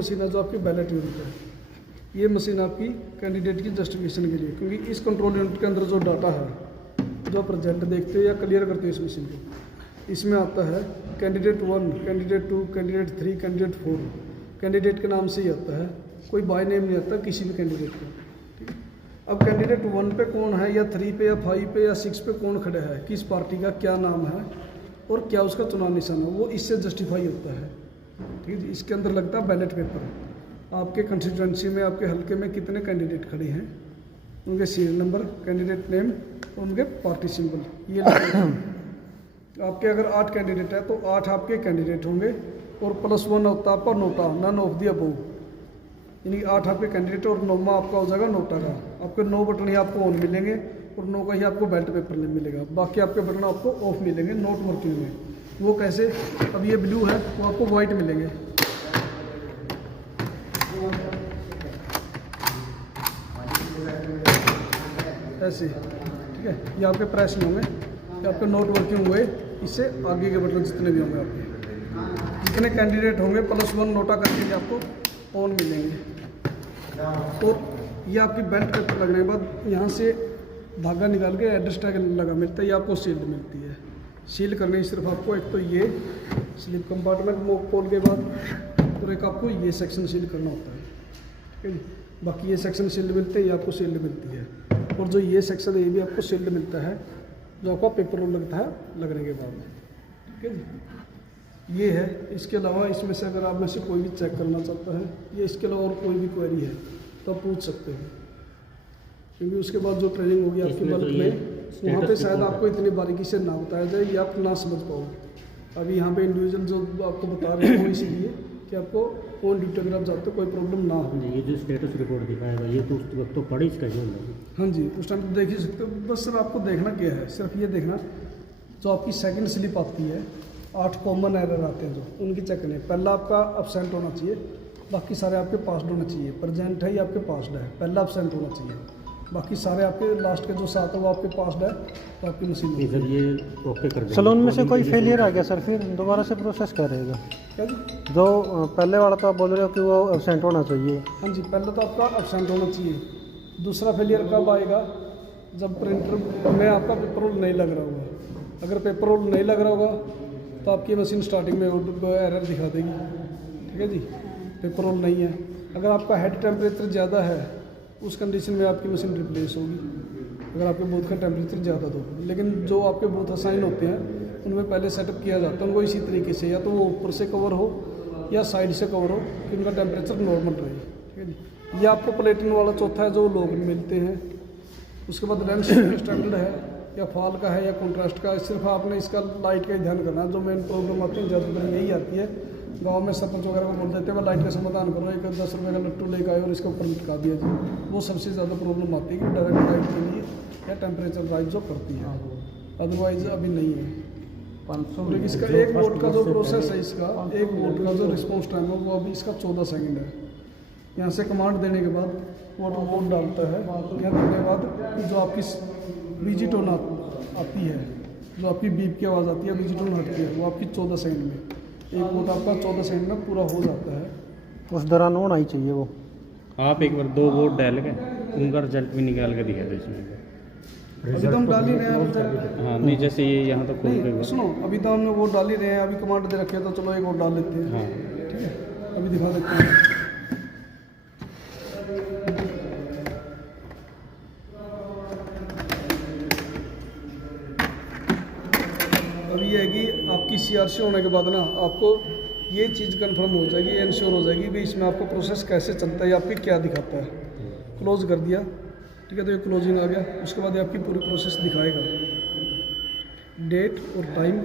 Machine है जो आपकी बैलेट यूनिट है। ये मशीन आपकी कैंडिडेट की जस्टिफिकेशन के लिए, क्योंकि इस कंट्रोल यूनिट के अंदर जो डाटा है जो आप रिजल्ट देखते हो या क्लियर करते हो इस मशीन को, इसमें आता है candidate 1, candidate 2, candidate 3, candidate 4। Candidate के नाम से ही आता है, कोई बाय नेम नहीं आता किसी भी कैंडिडेट को। ठीक है, अब कैंडिडेट 1 पे कौन है या 3 पे या 5 पे या 6 पे कौन खड़ा है, किस पार्टी का क्या नाम है और क्या उसका चुनाव निशान है, वो इससे जस्टिफाई होता है। ठीक है जी, इसके अंदर लगता है बैलेट पेपर। आपके कंस्टिट्यूएंसी में, आपके हल्के में कितने कैंडिडेट खड़े हैं, उनके सीरियल नंबर, कैंडिडेट नेम, उनके पार्टी सिंबल, ये आपके अगर 8 कैंडिडेट है तो 8 आपके कैंडिडेट होंगे और +1 होता है आपका NOTA, none of the above, यानी 8 आपके कैंडिडेट और 9वां आपका हो जाएगा नोटा का। आपके 9 बटन ही आपको ऑन मिलेंगे और 9 का ही आपको बेल्ट पेपर में मिलेगा, बाकी आपके बटन आपको ऑफ मिलेंगे नोट वर्किंग में। वो कैसे, अब ये ब्लू है वो आपको वाइट मिलेंगे, ऐसे। ठीक है, ये आपके प्रेस नहीं होंगे, ये आपके नोट वर्किंग हुए, इससे आगे के बटन जितने भी होंगे आपके, जितने कैंडिडेट होंगे +1 नोटा करके भी आपको ऑन मिलेंगे। और ये आपकी बेल्ट पेपर लगने के बाद यहाँ से धागा निकाल के एड्रेस टैग लगा मिलता है, ये आपको सील्ड मिलती है। सील करने की सिर्फ आपको एक तो ये स्लिप कंपार्टमेंट मोक पोल के बाद और एक आपको ये सेक्शन सील करना होता है। ठीक है, बाकी ये सेक्शन सील्ड मिलते हैं, ये आपको सील्ड मिलती है। और जो ये सेक्शन है ये भी आपको सील्ड मिलता है, जो आपका पेपर रोल लगता है लगने के बाद। ठीक है जी, ये है। इसके अलावा इसमें से अगर आप में से कोई भी चेक करना चाहता है या इसके अलावा और कोई भी क्वेरी है तो आप पूछ सकते हो, क्योंकि उसके बाद जो ट्रेनिंग होगी आपकी बल्क में, वहाँ पे शायद आपको इतनी बारीकी से ना बताया जाए या आप ना समझ पाओ। अभी यहाँ पे इंडिविजुअल जो आपको बता रहे हैं वो इसीलिए कि आपको ऑन ड्यूटी अगर आप जाते हो कोई प्रॉब्लम ना हो। ये जो स्टेटस रिपोर्ट दिखाएगा ये तो उस वक्त तो पढ़ी इसका जो है। हाँ जी, उस टाइम तो देख ही सकते हो। बस सर आपको देखना क्या है, सिर्फ ये देखना जो आपकी सेकंड स्लिप आती है, 8 कॉमन एरर आते हैं जो, उनकी चेक करनी है। पहला आपका एब्सेंट होना चाहिए, बाकी सारे आपके पास्ड होने चाहिए। प्रेजेंट है या आपके पास्ड है, पहला एब्सेंट होना चाहिए, बाकी सारे आपके लास्ट के जो 7 है वो आपके पास्ड है, तो आपकी मशीन जब ये ओके कर देंगे। चलो उनमें से कोई फेलियर आ गया सर, फिर दोबारा से प्रोसेस क्या रहेगा? क्या जी? जो पहले वाला तो आप बोल रहे हो कि वो एब्सेंट होना चाहिए। हाँ जी, पहले तो आपका एब्सेंट होना चाहिए। दूसरा फेलियर कब आएगा, जब प्रिंटर में आपका पेपर रोल नहीं लग रहा होगा। अगर पेपर रोल नहीं लग रहा होगा तो आपकी मशीन स्टार्टिंग में एरर दिखा देगी। ठीक है जी, पेपर रोल नहीं है। अगर आपका हेड टेम्परेचर ज़्यादा है उस कंडीशन में आपकी मशीन रिप्लेस होगी, अगर आपके बूथ का टेम्परेचर ज़्यादा तो। लेकिन जो आपके बूथ असाइन होते हैं उनमें पहले सेटअप किया जाता है उनको इसी तरीके से, या तो वो ऊपर से कवर हो या साइड से कवर हो कि उनका टेम्परेचर नॉर्मल रहे। ठीक है जी, ये आपको प्लेटिन वाला चौथा है जो लोग मिलते हैं। उसके बाद रैम स्टैंडर्ड है या फॉल का है या कॉन्ट्रास्ट का, सिर्फ आपने इसका लाइट का ही ध्यान करना है। जो मेन प्रॉब्लम आती है ज़्यादातर यही आती है, गांव में सरपंच वगैरह को बोल देते हैं मैं लाइट का समाधान करो, एक 10 रुपये का लट्टू लेकर आए और इसके ऊपर लटका दिया जी। वो सबसे ज़्यादा प्रॉब्लम आती है कि डायरेक्ट लाइट के लिए या टेम्परेचर राइज जो करती है, अदरवाइज अभी नहीं है। 500 इसका 1 वोल्ट का जो प्रोसेस है, इसका 1 वोल्ट का जो रिस्पॉन्स टाइम है वो अभी इसका 14 सेकंड है। यहाँ से कमांड देने के बाद वाटर बोर्ड डालता है, यहाँ देने के बाद जो आपकी बीजी टोन आती है, जो आपकी बीप की आवाज़ आती है बीजी टोन हटती है, वो आपकी 14 सेकंड में, 1 वोट आपका 14 सेकंड में पूरा हो जाता है। उस दौरान होना ही चाहिए वो। आप एक बार 2 वोट डाल के उनका रिजल्ट भी निकाल के दिखा दो इसमें। अभी तो हम डाल ही रहे हैं रिजल्ट। हाँ नहीं, जैसे ये यहाँ तो खोल के सुनो, अभी तो हम वोट डाल ही रहे हैं, अभी कमांड दे रखे तो चलो 1 वोट डाल लेते हैं। हाँ ठीक है, अभी दिखा देते हैं। अब ये है कि आपकी CRC होने के बाद ना आपको ये चीज़ कंफर्म हो जाएगी, इंश्योर हो जाएगी भी इसमें आपको प्रोसेस कैसे चलता है या आपकी क्या दिखाता है। क्लोज कर दिया, ठीक है, तो ये क्लोजिंग आ गया। उसके बाद ये आपकी पूरी प्रोसेस दिखाएगा, डेट और टाइम,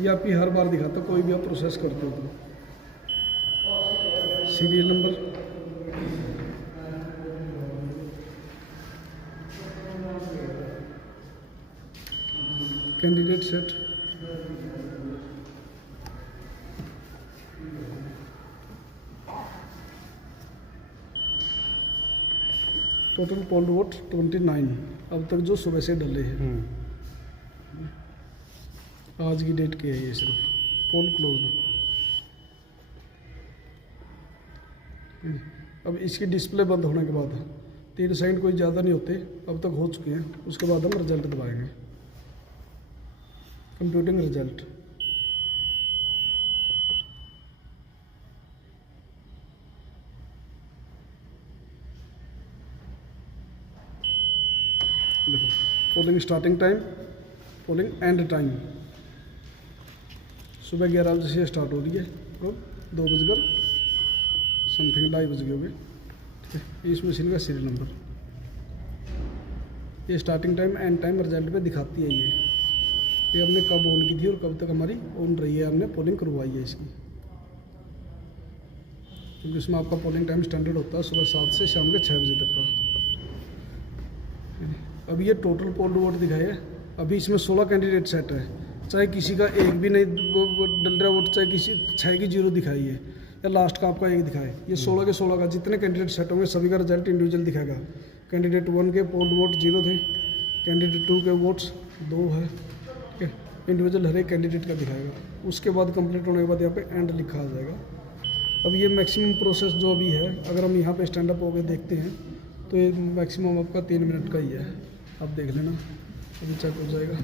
ये आपकी हर बार दिखाता है कोई भी आप प्रोसेस करते हो तो। Serial number, candidate set, total poll vote 29 अब तक जो सुबह से डले हैं। आज की डेट की है ये, सिर्फ पोल क्लोज। अब इसकी डिस्प्ले बंद होने के बाद 3 सेकंड कोई ज़्यादा नहीं होते, अब तक हो चुके हैं। उसके बाद हम रिजल्ट दबाएंगे, कंप्यूटिंग रिजल्ट। देखो polling starting time, polling and time. सुबह 11 बजे से स्टार्ट हो रही है और 2 बजकर समथिंग 2:30 बज गए हो गए। ठीक है, इस मशीन का सीरियल नंबर, ये starting time and time result पे दिखाती है। ये हमने कब ऑन की थी और कब तक हमारी ऑन रही है, हमने पोलिंग करवाई है इसकी। क्योंकि इसमें आपका पोलिंग टाइम स्टैंडर्ड होता है सुबह 7 से शाम के 6 बजे तक का। अब ये टोटल पोल्ड वोट दिखाए है। अभी इसमें 16 कैंडिडेट सेट है, चाहे किसी का एक भी नहीं डल रहा वोट, चाहे किसी 6 की 0 दिखाई है या लास्ट का आपका 1 दिखाए। ये 16 के 16 का जितने कैंडिडेट सेट होंगे सभी का रिजल्ट इंडिविजुअल दिखाएगा। कैंडिडेट 1 के पोल्ड वोट 0 थे, कैंडिडेट 2 के वोट्स 2 है। ठीक है, इंडिविजुअल हर एक कैंडिडेट का दिखाएगा। उसके बाद कंप्लीट होने के बाद यहाँ पे एंड लिखा आ जाएगा। अब ये मैक्सिमम प्रोसेस जो अभी है, अगर हम यहाँ पे स्टैंड अप होकर देखते हैं तो ये मैक्सिमम आपका 3 मिनट का ही है। आप देख लेना, अभी चेक हो जाएगा।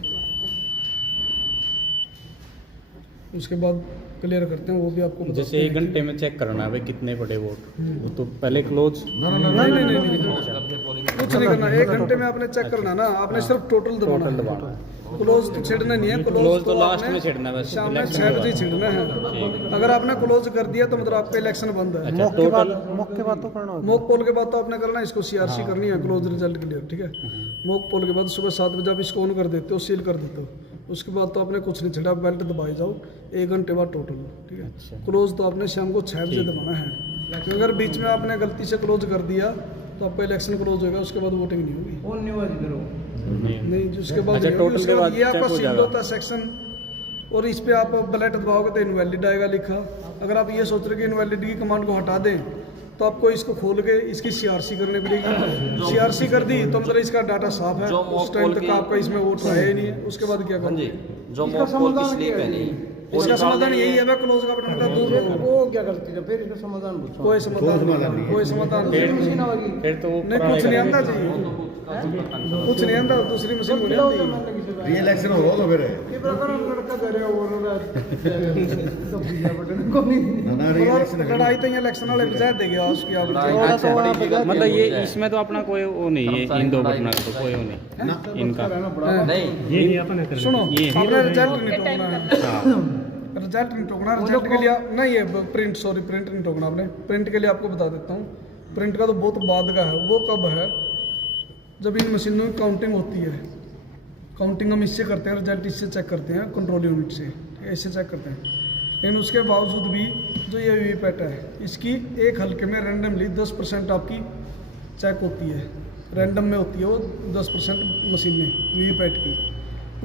उसके बाद क्लियर करते हैं, वो भी आपको जैसे 1 घंटे में चेक करना है भाई कितने पड़े वोट, वो तो पहले क्लोज। नहीं, कुछ नहीं करना। 1 घंटे में आपने चेक करना ना, आपने सिर्फ टोटल दबाना है। क्लोज तो छेड़ना नहीं है, क्लोज तो लास्ट में छेड़ना है बस, शाम में 6 बजे छेड़ना है। अगर आपने क्लोज कर दिया तो मतलब आपका इलेक्शन बंद है। मॉक के बाद तो करना होगा। मॉक पोल के बाद तो आपने करना है, इसको CRC करनी है क्लोज रिजल्ट के लिए। ठीक है, मॉक पोल के बाद सुबह 7 बजे आप इसको ऑन कर देते हो, सील कर देते हो। उसके बाद तो आपने कुछ नहीं छेड़ा, बेल्ट दबाई जाओ 1 घंटे बाद टोटल। ठीक है, क्लोज तो आपने शाम को 6 बजे दबाना है। क्योंकि अगर बीच में आपने गलती से क्लोज कर दिया तो आपका इलेक्शन क्लोज होगा, उसके बाद वोटिंग नहीं होगी। नहीं, जिसके बाद अच्छा, टोटल के बाद ये आपका चेक हो सील जाएगा। होता है सेक्शन, और इस पे आप ब्लैट दबाओगे तो इनवैलिड आएगा लिखा। अगर आप ये सोच रहे कि इनवैलिड की कमांड को हटा दें तो आपको इसको खोल के इसकी CRC करनी पड़ेगी। CRC कर दी तो मतलब इसका डाटा साफ है, उस टाइम तक आपका इसमें वोट रहा ही नहीं है। उसके बाद क्या करोगे? जो मॉक पोल की स्लिप है नहीं, इसका समाधान यही है, क्लोज का बटन का दूर वो क्या करती है फिर इसका समाधान पूछो। कोई समाधान नहीं। फिर तो वो नहीं, कुछ नहीं आंदा जी, कुछ नहीं आंदा। दूसरी मशीन को नहीं आंदी। री-इलेक्शन हो तो फिर ये प्रकार लड़का दे रहे हो ना री-इलेक्शन लड़ाई तो ये इलेक्शन वाले पंचायत देंगे उसकी आप। मतलब ये इसमें तो अपना कोई वो नहीं है, इन 2 बटना का तो कोई वो नहीं इनका। नहीं सुनो, आपने रिजल्ट नहीं टोकना है। रिजल्ट नहीं टोकना, रिजल्ट के लिए नहीं है प्रिंट नहीं टोकना आपने। प्रिंट के लिए आपको बता देता हूँ, प्रिंट का तो बहुत बाद का है। वो कब है? जब इन मशीनों में काउंटिंग होती है। काउंटिंग हम इससे करते हैं, रिजल्ट इससे चेक करते हैं, कंट्रोल यूनिट से। ठीक है, इससे चेक करते हैं। लेकिन उसके बावजूद भी जो ये वीवीपैट है, इसकी एक हल्के में रैंडमली 10% आपकी चेक होती है। रैंडम में होती है वो 10% मशीन में वीवीपैट की।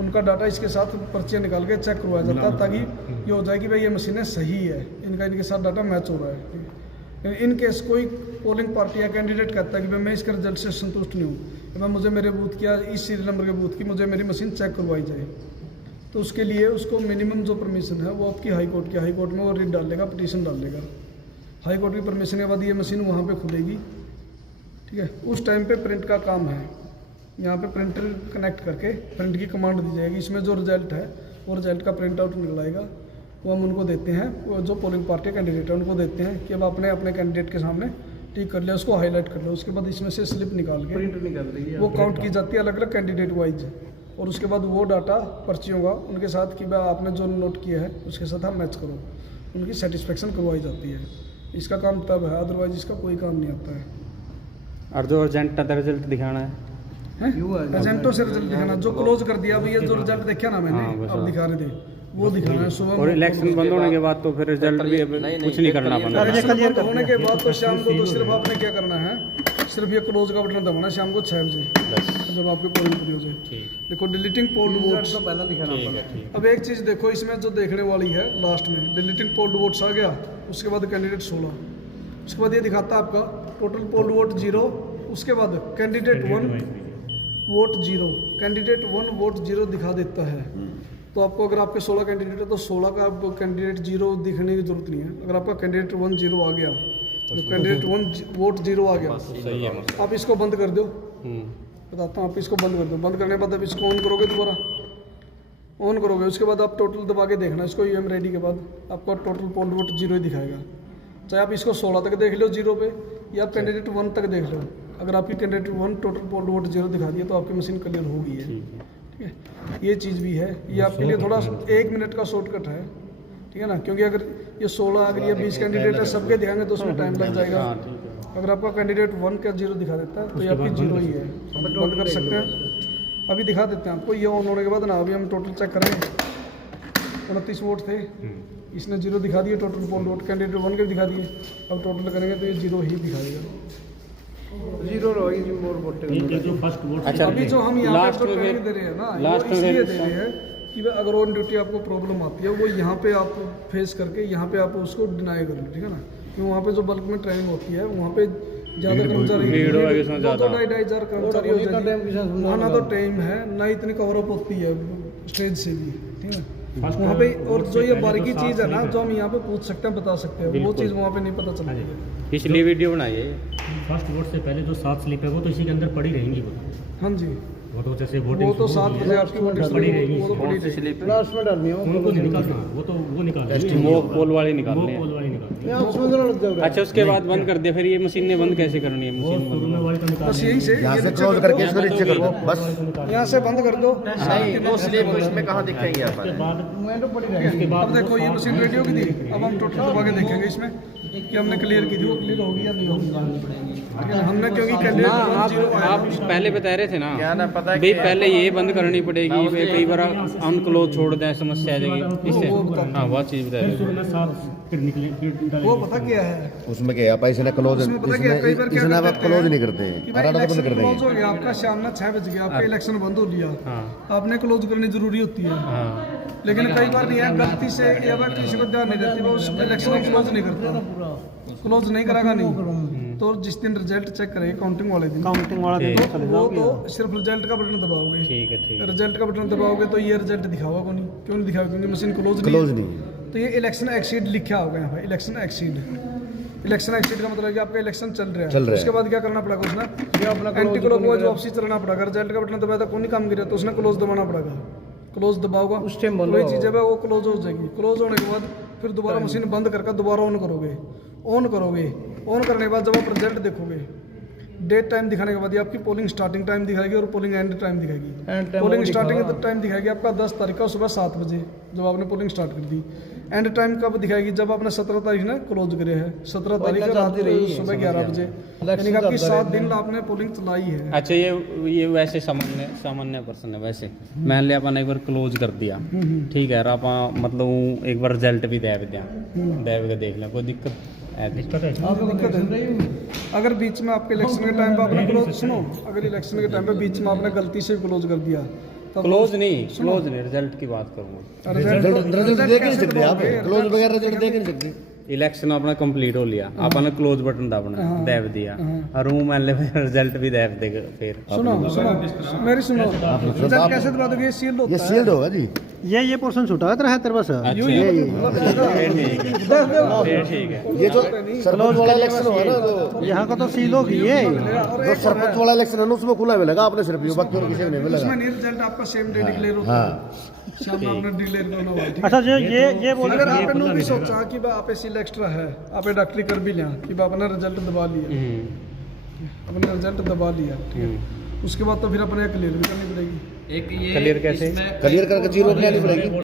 उनका डाटा इसके साथ पर्चियाँ निकाल के चेक करवाया जाता है, ताकि ये हो जाए कि भाई ये मशीनें सही है, इनके साथ डाटा मैच हो रहा है। इन केस कोई पोलिंग पार्टी या कैंडिडेट कहता है कि भाई मैं इसके रिजल्ट से संतुष्ट नहीं हूँ, मैं मुझे मेरे बूथ की या इस सीरियल नंबर के बूथ की मुझे मेरी मशीन चेक करवाई जाए, तो उसके लिए उसको मिनिमम जो परमिशन है वो आपकी हाई कोर्ट में वो रिट डालेगा, पिटीशन डालेगा। हाई कोर्ट की परमिशन के बाद ये मशीन वहाँ पे खुलेगी। ठीक है, उस टाइम पे प्रिंट का काम है। यहाँ पे प्रिंटर कनेक्ट करके प्रिंट की कमांड दी जाएगी। इसमें जो रिजल्ट है वो रिजल्ट का प्रिंट आउट निकल आएगा, वो हम उनको देते हैं, वो जो पोलिंग पार्टी कैंडिडेट है उनको देते हैं कि अब आपने अपने कैंडिडेट के सामने टिक कर लिया, उसको हाईलाइट कर लो। उसके बाद इसमें से स्लिप निकाल के प्रिंट निकल रही है, वो काउंट की जाती है अलग अलग कैंडिडेट वाइज, और उसके बाद वो डाटा पर्चियों का उनके साथ कि भाई आपने जो नोट किया है उसके साथ आप मैच करो, उनकी सेटिस्फेक्शन करवाई जाती है। इसका काम तब है, अदरवाइज इसका कोई काम नहीं आता है। और जो अर्जेंट का रिजल्ट दिखाना है, एजेंटों से रिजल्ट दिखाना, जो क्लोज कर दिया भैया, जो रिजल्ट देखा ना मैंने अब दिखा रहे थे वो दिखाना है सुबह। और इलेक्शन बंद होने के बाद तो फिर रिजल्ट भी अब कुछ नहीं करना पड़ता। इलेक्शन बंद होने के बाद तो शाम को तो सिर्फ आपने क्या करना है, सिर्फ ये क्लोज का बटन दबाना शाम को 6 बजे जब आपकी पोलिंग पूरी हो जाए। देखो डिलीटिंग पोल्ड वोट्स पहला दिखाना पड़ा। अब एक चीज़ देखो इसमें जो देखने वाली है लास्ट में डिलीटिंग पोल्ड वोट्स आ गया, उसके बाद कैंडिडेट 16, उसके बाद ये दिखाता है आपका टोटल पोल्ड वोट 0, उसके बाद कैंडिडेट 1 वोट 0, कैंडिडेट 1 वोट 0 दिखा देता है। तो आपको अगर आपके 16 कैंडिडेट है तो 16 का कैंडिडेट 0 दिखने की जरूरत नहीं है। अगर आपका कैंडिडेट 1 0 आ गया कैंडिडेट 1 वोट 0 आ गया। सही है मतलब। आप इसको बंद कर दो, हम्म, बताता हूँ। आप इसको बंद कर दो, बंद करने के बाद आप इसको ऑन करोगे, दोबारा ऑन करोगे, उसके बाद आप टोटल दबा के देखना इसको। ईवीएम रेडी के बाद आपको टोटल पोल वोट 0 ही दिखाएगा। चाहे आप इसको 16 तक देख लो 0 पे, या आप कैंडिडेट 1 तक देख लो। अगर आपकी कैंडिडेट 1 टोटल पोल वोट 0 दिखा दिया तो आपकी मशीन क्लियर हो गई है। ठीक है, ये चीज़ भी है। ये आपके लिए थोड़ा 1 मिनट का शॉर्टकट है, ठीक है ना, क्योंकि अगर ये 16 अगर ये 20 कैंडिडेट है सबके दिखाएंगे तो उसमें टाइम लग जाएगा। अगर आपका कैंडिडेट 1 का 0 दिखा देता है तो ये आपकी 0 ही है, बंद कर सकते हैं। अभी दिखा देते हैं आपको, ये ऑन होने के बाद ना अभी हम टोटल चेक करेंगे। 29 वोट थे, इसने 0 दिखा दिए, टोटल पोल वोट कैंडिडेट 1 के दिखा दिए। अब टोटल करेंगे तो ये 0 ही दिखाएगा। ये जो फर्स्ट वोट अच्छा, अभी जो हम यहाँ लास्ट पे में ट्रेनिंग फिर दे रहे हैं ना, लास्ट वो में इसलिए फिर- दे रहे हैं कि भाई अगर ऑन ड्यूटी आपको प्रॉब्लम आती है वो यहाँ पे आप फेस करके यहाँ पे आप उसको डिनाई कर लो, ठीक है ना। क्योंकि वहाँ पे जो बल्क में ट्रेनिंग होती है वहाँ पे ज़्यादा कर्मचारी भीड़ होगी उसमें ज़्यादा। 2-2.5 हज़ार कर्मचारी हो जाएगी वहाँ, ना तो टाइम है ना इतनी कवरअप होती है स्टेज से भी, ठीक है। वहाँ पे और जो ये बारीकी चीज़ है ना जो हम यहाँ पे पूछ सकते हैं, बता सकते हैं, वो चीज़ वहाँ पे नहीं पता चलती है। इसलिए वीडियो बनाइए। फर्स्ट वोट से पहले जो 7 स्लिप है वो तो इसी के अंदर पड़ी रहेंगी। हाँ जी, वो तो जैसे वो वोटिंग तो 7 बजे आपकी वोटिंग पड़ी रहेगी। वो तो पड़ी रहेगी। लास्ट में डालनी है उनको नहीं निकालना, वो निकालना वो पोल वाले निकालने हैं। पोल वाली निकालनी आप उसमें जरा लग जाओगे। अच्छा, उसके बाद बंद कर दिया, फिर ये मशीन ने बंद कैसे करनी है? वो मशीन शुरू में वाली तो बस निकालनी यहीं से यहाँ ये से नीचे क्लोज कर करके इसको नीचे कर दो बस। दो, यहाँ से बंद कर दो। नहीं, वो स्लिप इसमें कहाँ दिखेंगे उसके बाद उसके बाद अब देखो ये मशीन रेडी होगी थी। अब हम टोटल दबा के देखेंगे इसमें कि हमने क्लियर की थी, वो क्लियर होगी या नहीं होगी। ठीक है, हमने क्योंकि कैंडिडेट आप पहले बता रहे थे ना भाई पहले ये बंद करनी पड़ेगी, फिर कई बार अनक्लोज छोड़ दें, समस्या आ जाएगी इससे। हाँ, वो चीज़ बता रहे शुरू में 7 फिर निकले फिर वो पता क्या है उसमें क्या है, इसने क्लोज उसमें पता क्या है, कई बार क्या इसने करते आप क्लोज हैं नहीं करते कि हैं, भाई आराम से बंद इलेक्शन कर क्लोज देंगे। हो गया आपका, शाम में 6 बज गया, आपका इलेक्शन बंद हो लिया, आपने क्लोज करनी जरूरी होती है। लेकिन कई बार नहीं है, गलती से या फिर किसी को ध्यान नहीं देती, वो उस इलेक्शन को क्लोज नहीं करता, क्लोज नहीं करेगा नहीं। तो जिस दिन रिजल्ट चेक करेंगे काउंटिंग वाले दिन, काउंटिंग वाला दिन ठीक। चले वो जाओगे। तो सिर्फ रिजल्ट का बटन दबाओगे। ठीक है, ठीक है। रिजल्ट का बटन दबाओगे तो ये रिजल्ट दिखाओगे को नहीं, क्यों नहीं दिखाओगे? क्योंकि मशीन क्लोज क्लोज नहीं नहीं है। तो ये इलेक्शन एक्सीड लिखा होगा यहाँ पे, इलेक्शन एक्सीड। इलेक्शन एक्सीड का मतलब है कि आपका इलेक्शन चल रहा चल रहा है। है। उसके बाद क्या करना पड़ेगा उसने, एंटी क्लॉकवाइज वापसी चलना पड़ेगा। रिजल्ट का बटन दबाया था कोई नहीं काम किया तो उसने क्लोज दबाना पड़ेगा। क्लोज दबाओगा उस टाइम कोई चीज़ है वो क्लोज हो जाएगी। क्लोज होने के बाद फिर दोबारा मशीन बंद करके दोबारा ऑन करोगे। ऑन करने के बाद जब आप रिजल्ट देखोगे, डेट टाइम दिखाने के बाद ये आपकी पोलिंग स्टार्टिंग टाइम दिखाएगी और पोलिंग एंड टाइम दिखाएगी। पोलिंग स्टार्टिंग टाइम दिखाएगी आपका 10 तारीख का सुबह 7 बजे जब आपने पोलिंग स्टार्ट कर दी। एंड टाइम कब दिखाएगी? जब आपने 17 तारीख ने क्लोज करे है, 17 तारीख रात सुबह 11 बजे, यानी कि आपकी 7 दिन आपने पोलिंग चलाई है। अच्छा, ये वैसे सामान्य पर्सन है। वैसे मान लिया अपन एक बार क्लोज कर दिया, ठीक है, आप मतलब एक बार रिजल्ट भी दे के देख लें, कोई दिक्कत है? दिक्कत है। आपको दिक्कत है अगर बीच में आपके इलेक्शन के टाइम पे आपने क्लोज, सुनो, अगर इलेक्शन के टाइम पे बीच में आपने गलती से क्लोज कर दिया तब क्लोज नहीं, रिजल्ट की बात करूँगा। रिजल्ट देख नहीं सकते आप, क्लोज बगैर रिजल्ट देख नहीं सकते। इलेक्शन अपना कंप्लीट हो लिया, आपने क्लोज बटन दबाना दब दिया और वो मान ले रिजल्ट भी दब देगा। फिर सुनो मेरी सुनो, रिजल्ट कैसे दबा दोगे? ये सील होता ये है। सील्ड होगा जी। ये पोर्शन छूटा है तेरे पास। यूं ही फिर ठीक है। ये जो सरपंच वाला इलेक्शन हुआ ना, जो यहाँ का तो सील होगी ये। सरपंच वाला इलेक्शन है ना, उसमें खुला मिलेगा आपने सिर्फ, बाकी और किसी को नहीं मिलेगा। उसमें नहीं रिजल्ट आपका सेम डे डिक्लेयर होता है, शाम में आपने डिक्लेयर करना हुआ। ठीक है? अच्छा ये बोल अगर आपने भी सोचा कि बा आप सील एक्स्ट्रा है, आप डॉक्टरी कर भी लिया कि बा अपना रिजल्ट दबा लिया, अपने रिजल्ट दबा लिया, ठीक है, उसके बाद तो फिर अपने क्लियर भी करनी पड़ेगी। एक ये क्लियर कैसे? इसमें क्लियर करके 0 पे आनी पड़ेगी।